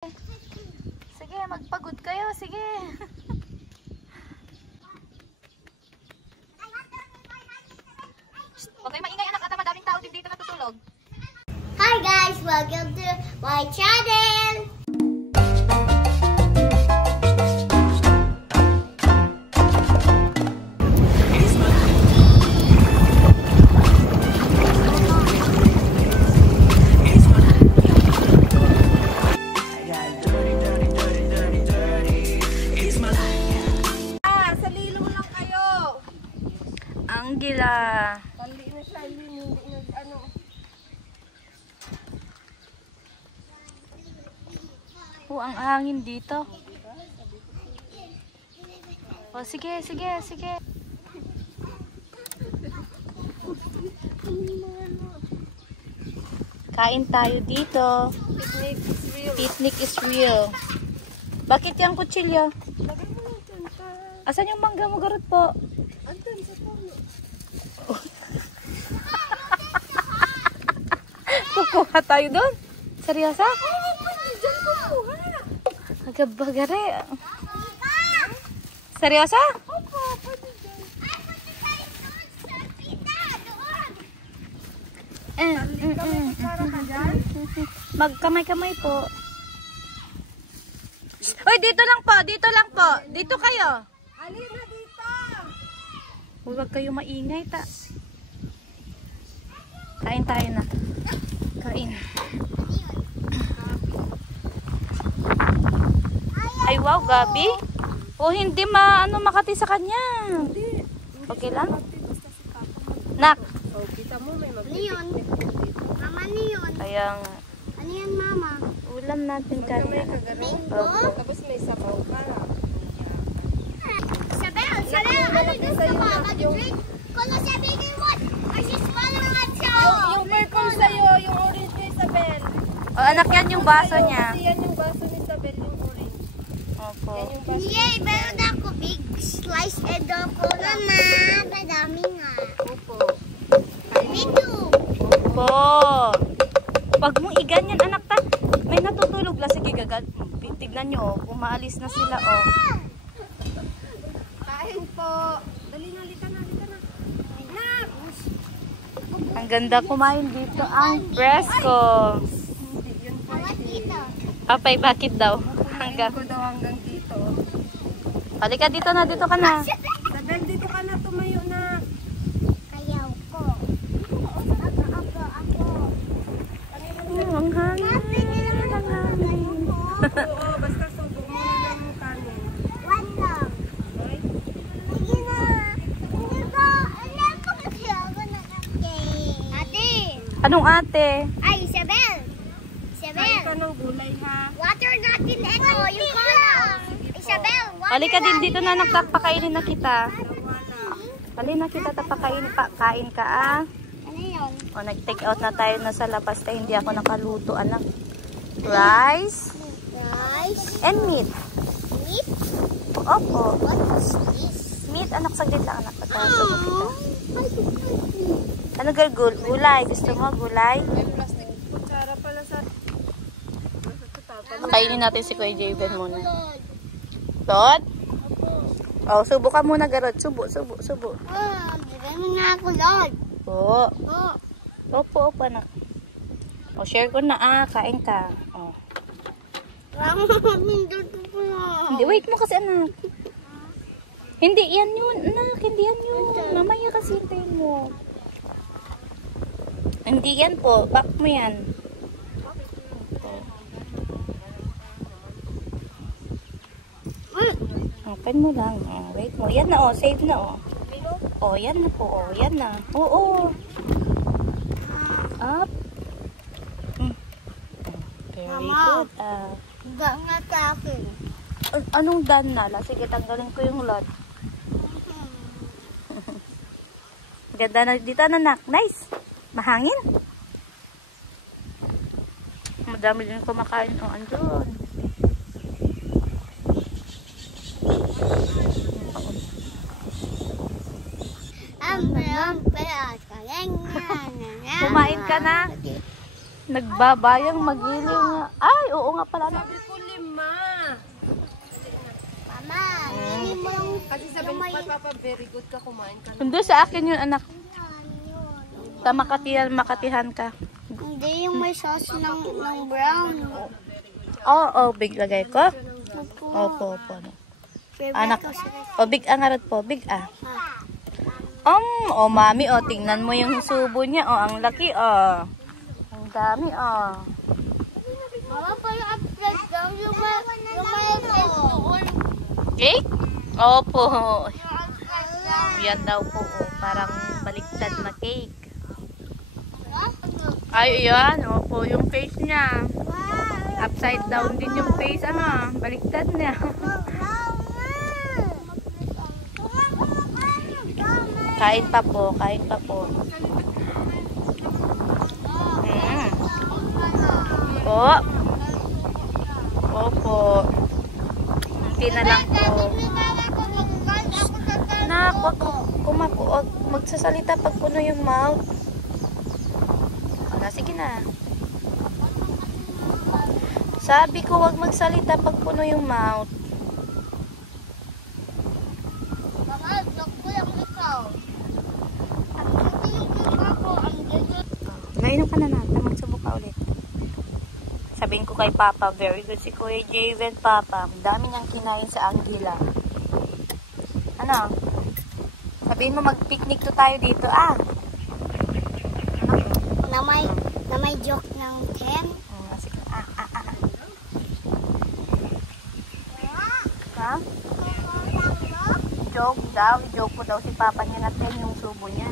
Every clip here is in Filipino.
Sige, magpagod kayo. Sige. Huwag kayo maingay anak at madaming tao din dito natutulog. Hi guys, welcome to my channel. Gila. Pali na siya, hindi ano. Ang hangin dito. Oh, sige. Kain tayo dito. Picnic is real. Bakit yung kutsilyo? Asan yung mangga mo, garot po? Anton, sa puno. Kukuha tayo doon? Seryosa? Ay, pwede dyan kukuha. Agabagare. Seryosa? Opo, pwede dyan. Ay, pwede tayo doon sa pita, doon. Para ka dyan? Magkamay-kamay po. Uy, dito lang po. Dito kayo. Alin na dito. Huwag kayo maingay, ta. Kain tayo na. Kain. Ay, wow, Gabi. O, hindi makati sa kanya. Okay lang? Nak. Oh, kita mo may mag-iyon. Mama niyon. Kaya nga. Ano yan, mama? Ulam natin kanina. Tapos may sabaw ka. Isabel, ano gusto mo? Mag-drink? Kung sabihin mo, ay sis parang Yung purple sa'yo, yung orange ni Isabel. O, anak yan yung baso niya. Kasi yan yung baso ni Isabel, yung orange. Opo. Yan yung baso. Yay, meron ako big slice and ako. Mama, madami nga. Opo. Dito. Opo. Pag mong iganyan, anak ta. May natutulog lang. Sige, gagad. Tignan nyo, umaalis na sila, oh. Kain po. Dali na, lika na. Ang ganda kumain dito ang presko. Awa dito. Apay, bakit daw? Hanggang ko daw hanggang dito. Halika dito ka na. Isabel, dito ka na, tumayo na. Ayaw ko. Ako. Ang hangin. Ang hangin. Oo, basta subo mo na lang yung kanin. One lang. Okay? Sige na. Hindi ko. Alam ko kasi ako nakakay. Ate. Anong ate? Ay, Isabel. Kain ka ng gulay, ha? Water natin ito. Yung cola. Isabel, water Halika din dito na, nagpakainin na kita. Wala. Halina kita, kain ka, ah. Ano yun? O, nag-take out na tayo na sa labas na hindi ako nakaluto, anak. Rice Rice. and meat. Meat. Opo. What is this? Meat, anak, saglit lang, anak. Pagkasa ko kita. Ay, Ano, girl? Gulay. Gusto mo gulay? May plastic kutsara pala sa... Kainin natin si Kuya Javen muna. Lord? Oh, subo ka muna, garot. Subo. bigay mo na ako, Lord. Oo. Oh. Opo, anak. O, share ko na, kain ka. O. Mindot ko na. Hindi, wait mo kasi, anak. Hindi, yan yun, anak. Hindi yan yun. Mamaya kasi hintayin mo. Hindi yan po. Back mo yan. Open mo lang. Oh, wait mo. Yan na, save na, yan na po, yan na. Oo. Up. Very Mama. good. Hanggang nga sa akin. Anong done na? Sige, tanggalin ko yung lot. Ganda na dito, anak. Nice. Mahangin. Madami din kumakain. O, andun. Kumain ka na? Nagbabayang magiliw nga. Ay, oo nga pala. Sabi ko 5. Mama, hindi mo yung... Kasi sabi ni Papa, very good ka kumain ka. Hindi, sa akin yun, anak. Makatihan ka. Hindi yung may sauce ng brown. Oo, big lagay ko. Opo. Opo. Favorite Anak. ko siya. O, big angarot po. Big mami, tingnan mo yung subo niya. Ang laki, Ang dami, Mama, pa yung upgrade daw. Yung may doon. Cake? Opo. Yan daw po, parang baliktad na cake. Ay, yan. Opo, yung face niya. Upside down din yung face, baliktad niya. Kain pa po. Opo. Hindi na lang po. Nak, wag magsasalita pag puno yung mouth. Sige na. Sabi ko, wag magsalita pag puno yung mouth. Mama, joke ko lang ikaw. Nainom ka na natin. Magsubok ka ulit. Sabihin ko kay Papa, very good si Kuya Javen, Papa. Dami niyang kinain sa Anguilla. Ano? Sabihin mo, mag-picnic to tayo dito, Na may joke ng 10. Sige. Ha? Joke daw. Joke ko daw si Papa niya na 10 yung subo niya.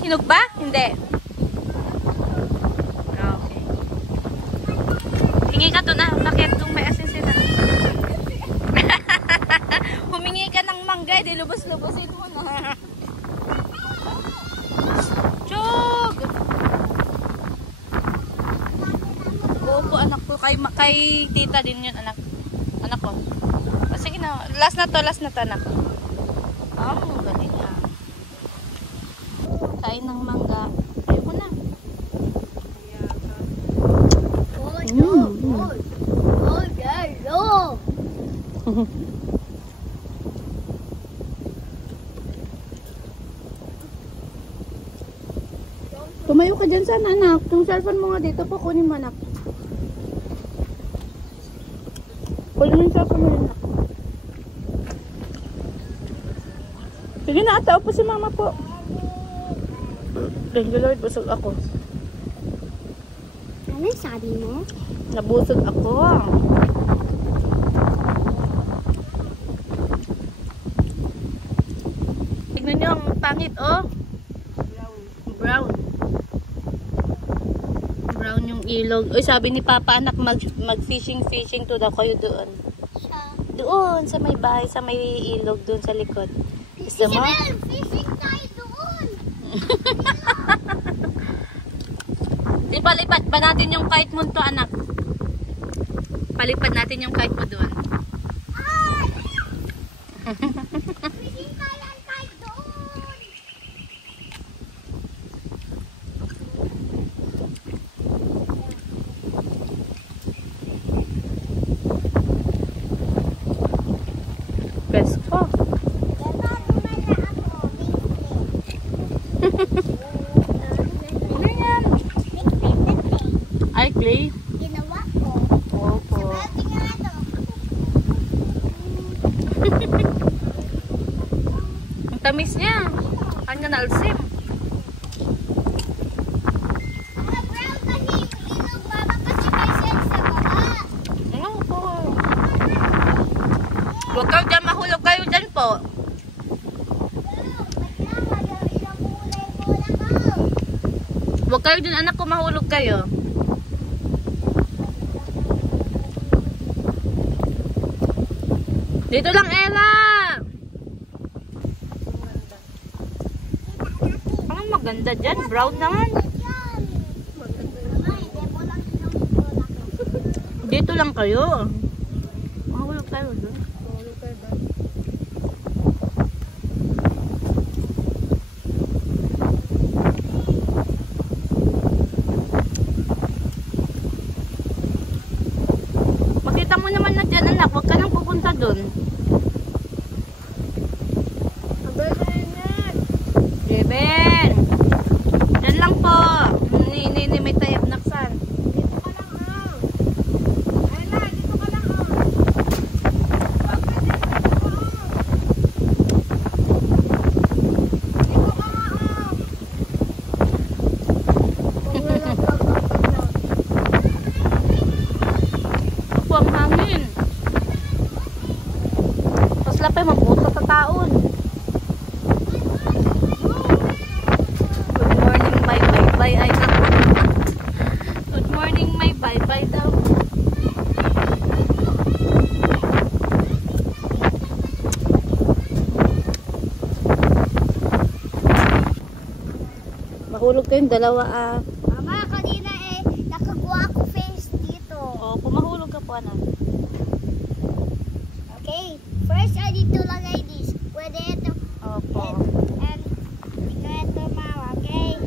Hinog ba? Hindi. Okay. Hingi ka to na. Bakit kung may asin sila? Humingi ka ng mangga. Di lubos-lubosin mo na. Chog! Opo, anak ko. Kay tita din yun, anak. Anak ko. Sige na. Last na to, anak. Galing na. Kain ng mangga. Ayoko na. Tumayo ka dyan sana, anak. Yung cellphone mo nga dito po, kunin mo, anak. Kunin mo yung cellphone mo, anak. Sige na, ata. Upo si mama po. Thank you, Lord. Busog ako. Ano sabi mo? Nabusog ako. Tignan nyo ang pangit, Brown. Brown yung ilog. Uy, sabi ni Papa, anak, mag-fishing to daw kayo doon. Doon, sa may bahay, sa may ilog, doon sa likod. Gusto mo? Fishing tayo doon. Ipalipad ba natin yung kite mo to, anak? Palipad natin yung kite mo doon. Fishing tayo ang kite doon. Best ko. Ay, Clay. Ginawa ko. Opo. Ang tamis niya. Kanya na alsim. Mga brown kasi yung ilog, mama, kasi may sense sa baba. Opo. Huwag kayo dyan, mahulog kayo dyan po. Huwag kayo dyan, anak ko, mahulog kayo. Dito lang, Ella! Ang maganda dyan. Brown naman. Dito lang kayo. Mahulog tayo doon. Makita mo naman na dyan, anak. Huwag ka nang pupunta doon. Jeben! Dyan lang po. Ni may tayap naksan. Dito ka lang ah. Ayla, dito ka lang ah. Dito ka nga ah. Ako ang hangin. Pasla pa magbuto sa taon. Good morning, my bye-bye. Ay, good morning, my bye-bye daw. Mahulog kayong dalawa ah. Mama, kanina nakakuha ako face dito. O, pumahulog ka po, anak. Okay, first I need to lagay this. Pwede ito. Opo. And ito mama, okay?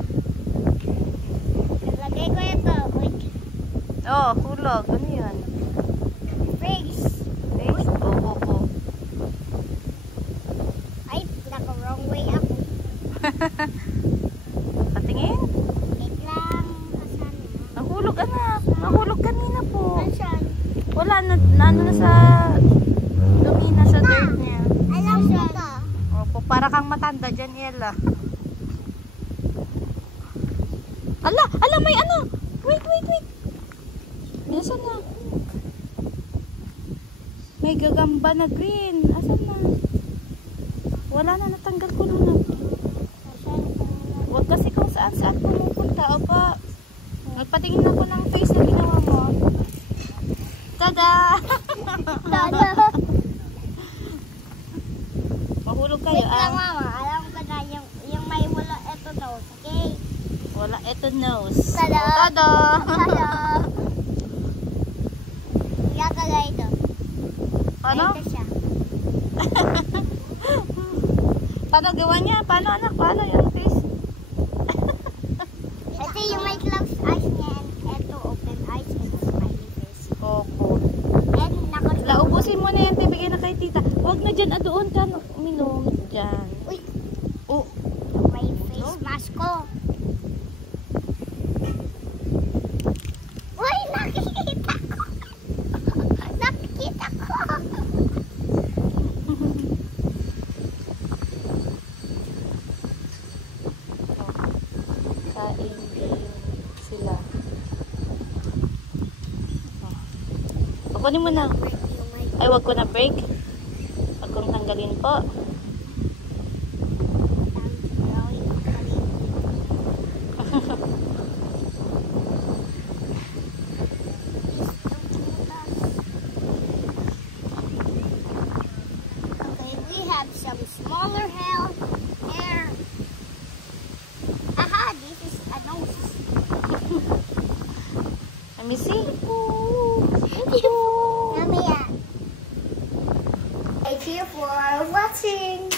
Lagay ko ito. Wait, Oh, hulog. Ano yan? face. Face? Oo. Ay, naka-wrong way ako. Patingin. Wait lang. Asan? Nahulog, anak. Nahulog kanina po. Asan? Wala na, ano na sa dumi na sa dirt niya. Alam mo ka. Opo, para kang matanda dyan, Ella. Ala, may ano. Wait. Nasaan na? May gagamba na green. Asan na? Wala na, natanggal ko na. Huwag kasi kung saan pumupunta. Opa, nagpatingin ako ng face na ginawa mo. Tada! Tada. Mahulog kayo, Wait lang ah. mama. Alam ko na yung may wala ito nose. Okay? Wala, eto nose. Tada. Tada! Tada. Ilalagay ito. Paano? Ito siya. Paano gawa niya? Paano, anak? Paano yung face? Ito yung may closed eyes niya. And ito open eyes and smiley face. Opo. And Laubusin mo na yan, te. Bigyan na kay tita. Huwag na dyan, doon ka. Uminom dyan. Uy, Oh, may face mask ko. Uy, nakikita ko. Nakikita ko. kain din sila. Oh. Kunin mo na. Ay, wag ko na break. Wag kong tanggalin po. Okay, we have some smaller hair. Aha, this is a nose. Let me see. Mamaya. Thank you for watching.